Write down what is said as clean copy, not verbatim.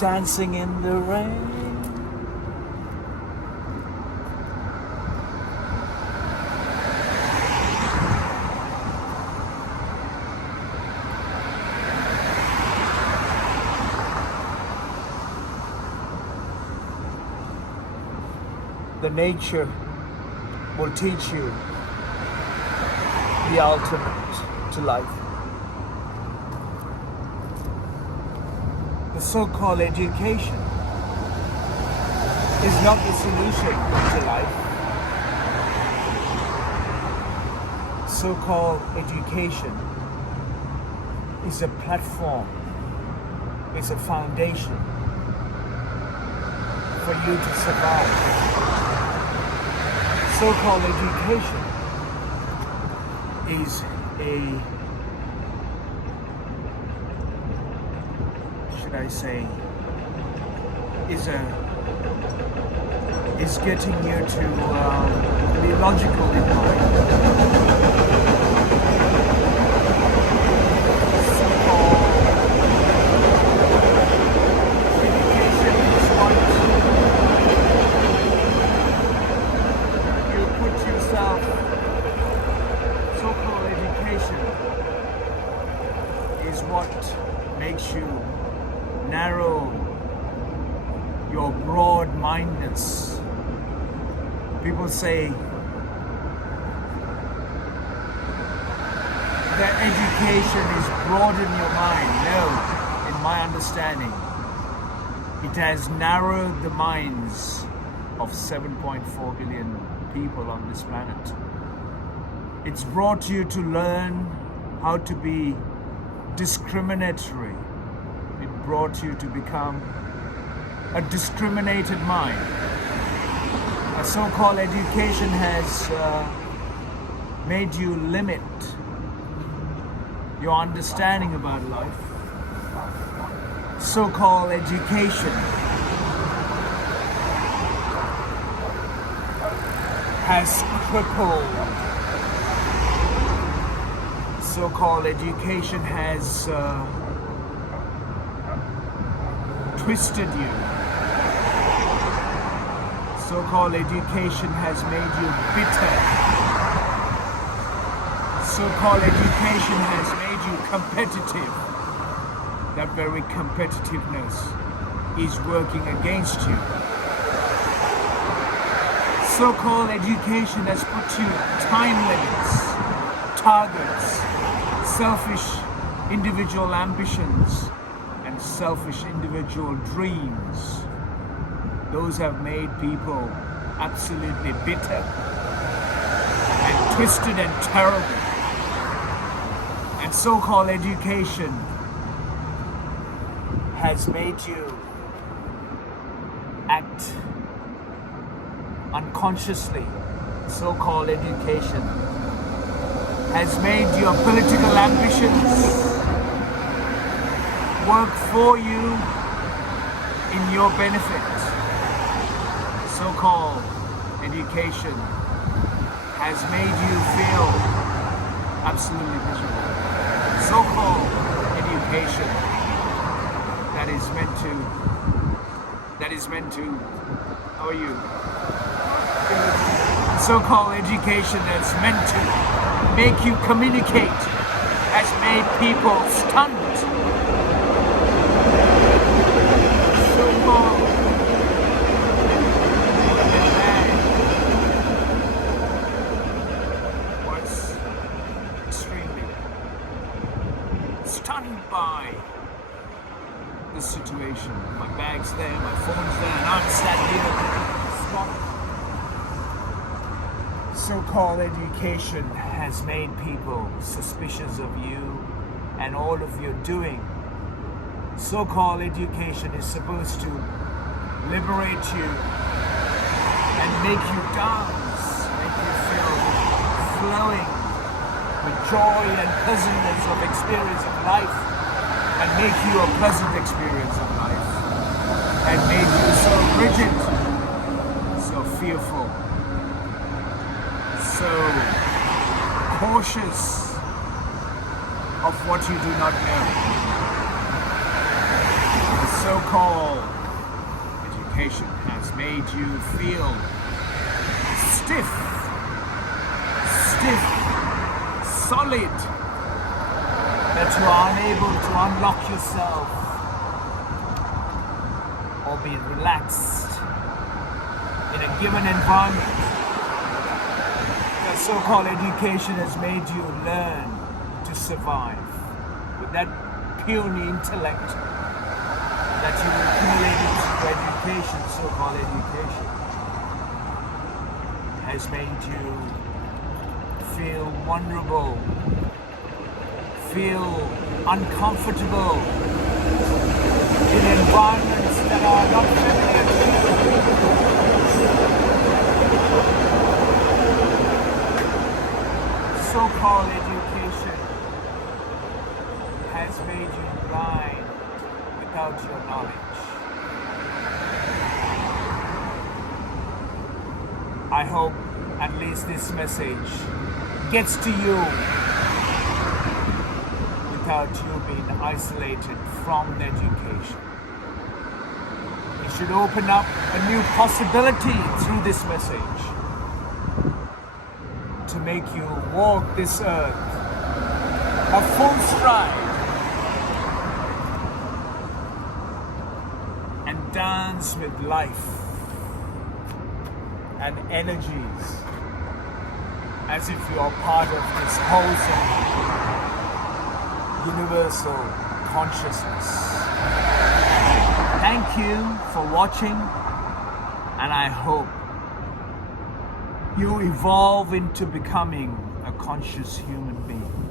dancing in the rain. The nature will teach you the ultimate to life. The so-called education is not the solution to life. So-called education is a platform, is a foundation for you to survive. So-called education is is getting you to be logical in mind. What makes you narrow your broad-mindedness. People say that education is broaden your mind. No, in my understanding, it has narrowed the minds of 7.4 billion people on this planet. It's brought you to learn how to be discriminatory. It brought you to become a discriminated mind. A so-called education has made you limit your understanding about life. So-called education has crippled. So-called education has twisted you. So-called education has made you bitter. So-called education has made you competitive. That very competitiveness is working against you. So-called education has put you time limits, targets, selfish individual ambitions and selfish individual dreams. Those have made people absolutely bitter and twisted and terrible. And so-called education has made you act unconsciously. So-called education has made your political ambitions work for you in your benefit. So-called education has made you feel absolutely miserable. So-called education that is meant to, how are you? So-called education that's meant to make you communicate has made people stunned. So-called was extremely stunned by the situation. My bag's there, my phone's there, and I'm standing here. So-called education has made people suspicious of you and all of your doing. So-called education is supposed to liberate you and make you dance, make you feel flowing with joy and pleasantness of experience of life, and make you a pleasant experience of life, and make you so rigid, so fearful, so cautious of what you do not know. so-called education has made you feel stiff, solid, that you are unable to unlock yourself or be relaxed in a given environment. The so-called education has made you learn to survive with that puny intellect that you accumulated through education, so-called education, has made you feel vulnerable, feel uncomfortable in environments that are not familiar to you. So-called education has made you blind without your knowledge. I hope at least this message gets to you without you being isolated from the education. It should open up a new possibility through this message to make you walk this earth a full stride and dance with life and energies as if you are part of this wholesome universal consciousness. Thank you for watching, and I hope you evolve into becoming a conscious human being.